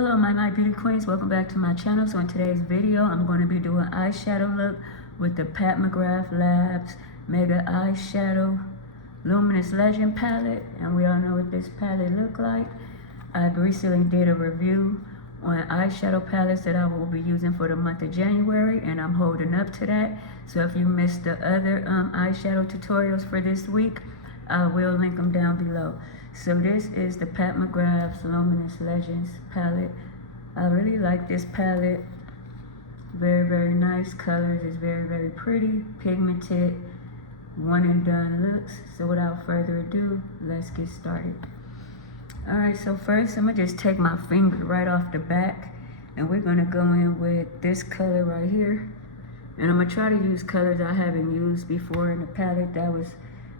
Hello my beauty queens, welcome back to my channel. So in today's video I'm going to be doing eyeshadow look with the Pat McGrath Labs Mega Eyeshadow Luminous Legend palette, and we all know what this palette look like. I recently did a review on eyeshadow palettes that I will be using for the month of January, and I'm holding up to that. So if you missed the other eyeshadow tutorials for this week, I will link them down below. So this is the Pat McGrath's Luminous Legends palette. I really like this palette. Very nice colors. It's very pretty, pigmented, one and done looks. So without further ado, let's get started. Alright, so first I'm gonna just take my finger right off the back, and we're gonna go in with this color right here. And I'm gonna try to use colors I haven't used before in the palette. That was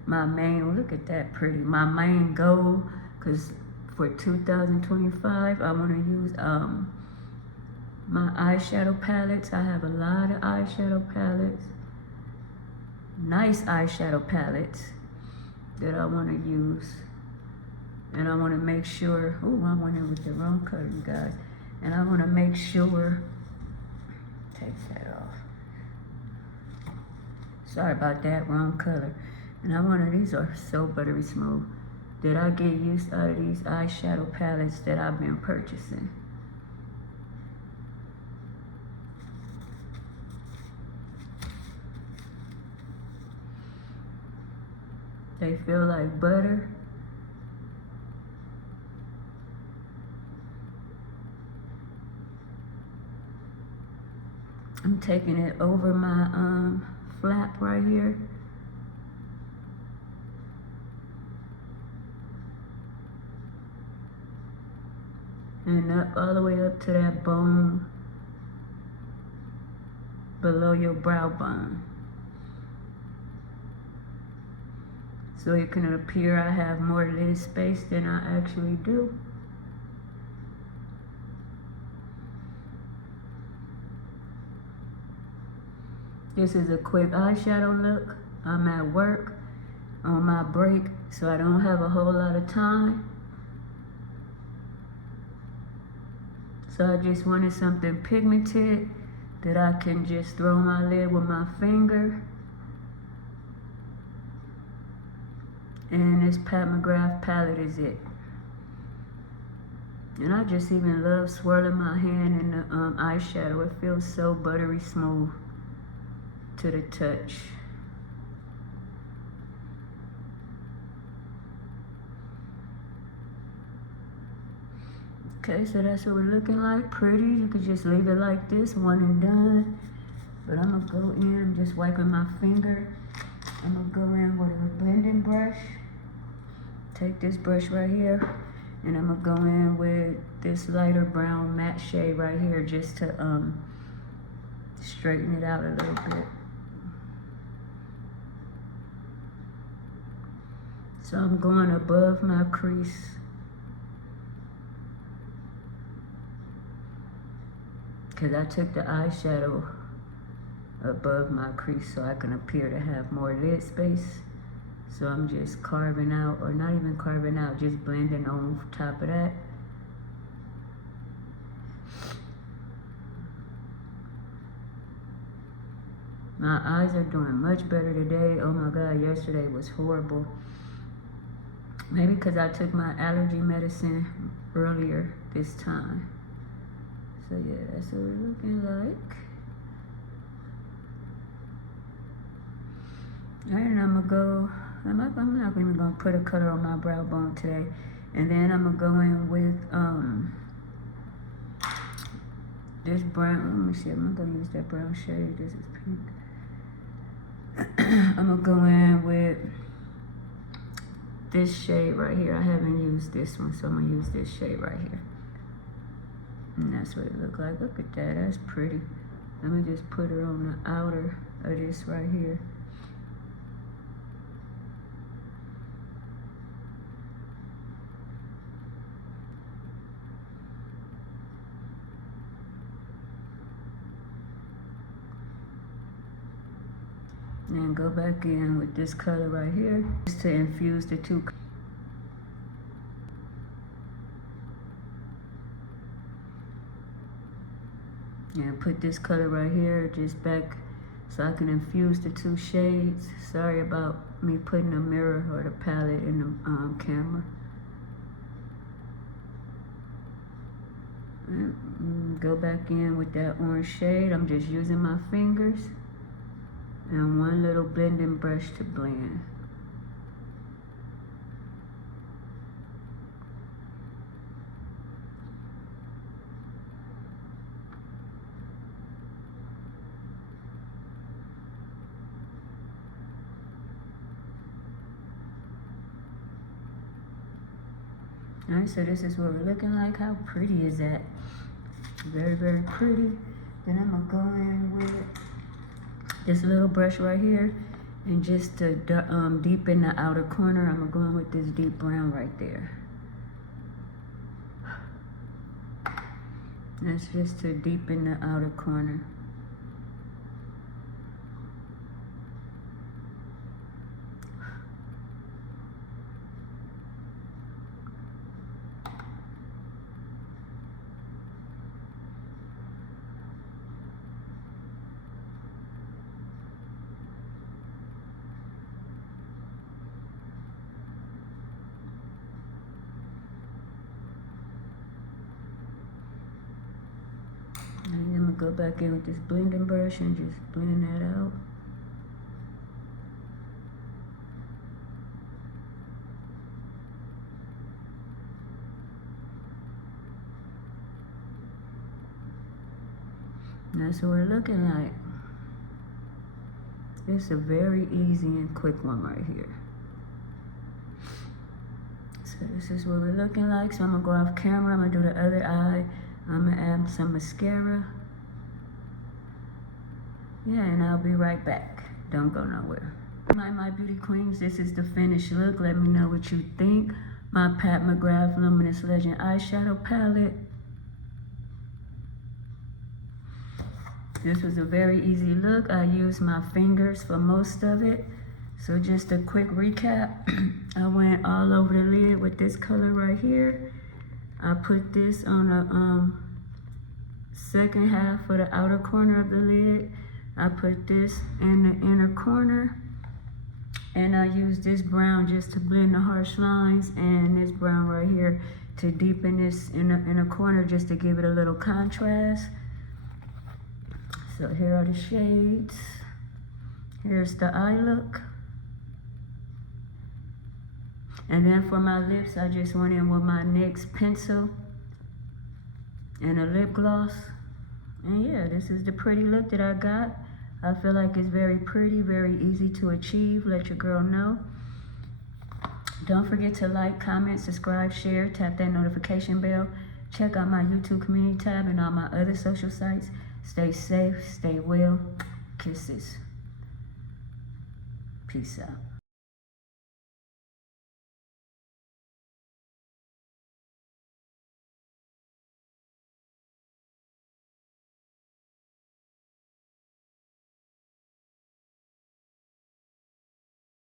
my main, look at that pretty, my main goal, because for 2025 I want to use my eyeshadow palettes. I have a lot of eyeshadow palettes, nice eyeshadow palettes that I want to use, and I want to make sure, oh, I went in with the wrong color, you guys, and I want to make sure, take that off, sorry about that, wrong color. And I wanted, these are so buttery smooth, that I get used out of these eyeshadow palettes that I've been purchasing. They feel like butter. I'm taking it over my flap right here. And up all the way up to that bone below your brow bone, so it can appear I have more lid space than I actually do. This is a quick eyeshadow look. I'm at work on my break, so I don't have a whole lot of time. So I just wanted something pigmented that I can just throw my lid with my finger. And this Pat McGrath palette is it. And I just even love swirling my hand in the eyeshadow. It feels so buttery smooth to the touch. Okay, so that's what we're looking like. Pretty. You could just leave it like this, one and done. But I'm gonna go in, I'm just wiping my finger. I'm gonna go in with a blending brush. Take this brush right here, and I'm gonna go in with this lighter brown matte shade right here, just to straighten it out a little bit. So I'm going above my crease. Because I took the eyeshadow above my crease so I can appear to have more lid space. So I'm just carving out, or not even carving out, just blending on top of that. My eyes are doing much better today. Oh my God, yesterday was horrible. Maybe because I took my allergy medicine earlier this time. So yeah, that's what we're looking like. And I'm gonna go, I'm not even gonna put a color on my brow bone today. And then I'm gonna go in with this brown, let me see, I'm not gonna use that brown shade, this is pink. I'm gonna go in with this shade right here. I haven't used this one, so I'm gonna use this shade right here. And that's what it look like. Look at that, that's pretty. Let me just put her on the outer of this right here. And go back in with this color right here, just to infuse the two. And put this color right here just back so I can infuse the two shades. Sorry about me putting a mirror or the palette in the camera. Go back in with that orange shade. I'm just using my fingers and one little blending brush to blend. Alright, so this is what we're looking like. How pretty is that? Very, very pretty. Then I'm gonna go in with this little brush right here, and just to deepen the outer corner, I'm gonna go in with this deep brown right there. That's just to deepen the outer corner. And I'm gonna go back in with this blending brush and just blend that out. And that's what we're looking like. It's a very easy and quick one right here. So this is what we're looking like. So I'm gonna go off camera, I'm gonna do the other eye. I'm gonna add some mascara. Yeah, and I'll be right back. Don't go nowhere. My beauty queens, this is the finished look. Let me know what you think. My Pat McGrath Luminous Legend eyeshadow palette. This was a very easy look. I used my fingers for most of it. So just a quick recap. I went all over the lid with this color right here. I put this on the second half of the outer corner of the lid. I put this in the inner corner. And I used this brown just to blend the harsh lines, and this brown right here to deepen this in the inner corner just to give it a little contrast. So here are the shades. Here's the eye look. And then for my lips, I just went in with my NYX pencil and a lip gloss. And yeah, this is the pretty look that I got. I feel like it's very pretty, very easy to achieve. Let your girl know. Don't forget to like, comment, subscribe, share, tap that notification bell. Check out my YouTube community tab and all my other social sites. Stay safe, stay well. Kisses. Peace out.